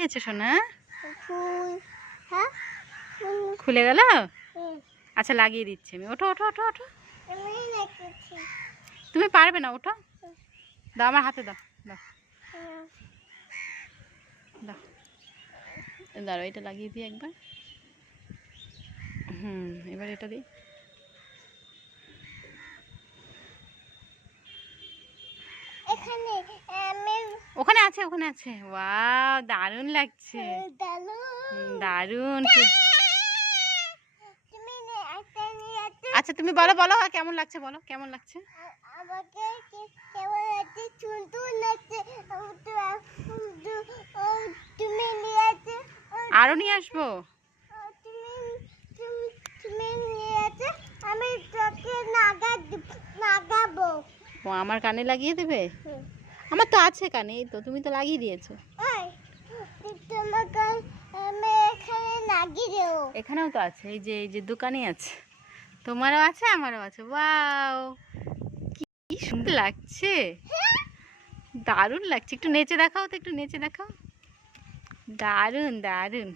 গিয়েছে সোনা? হ্যাঁ খুলে গেল? আচ্ছা লাগিয়ে দিচ্ছি আমি। ওঠো ওঠো ওঠো ওঠো। তুমি পারবে না, ওঠো। দাও আমার হাতে, দাও দাও দাও। দাঁড়াও, এটা লাগিয়ে দিই একবার। এবার এটা দিই। ওখানে আছে, ওখানে আছে। ওয়াও, দারুণ লাগছে, দারুণ। আচ্ছা তুমি বলো বলো কেমন লাগছে, বলো কেমন লাগছে। আরো নিয়ে আসবো। ও আমার কানে লাগিয়ে দেবে? আমার তো আছে কানে, এই তো তুমি তো লাগিয়ে দিয়েছো। এখানেও তো আছে, এই যে দোকানে আছে। তোমারও আছে আমারও আছে। ওয়াও, কি সুন্দর লাগছে, দারুণ লাগছে। একটু নেচে দেখাও তো, একটু নেচে দেখাও। দারুণ দারুণ।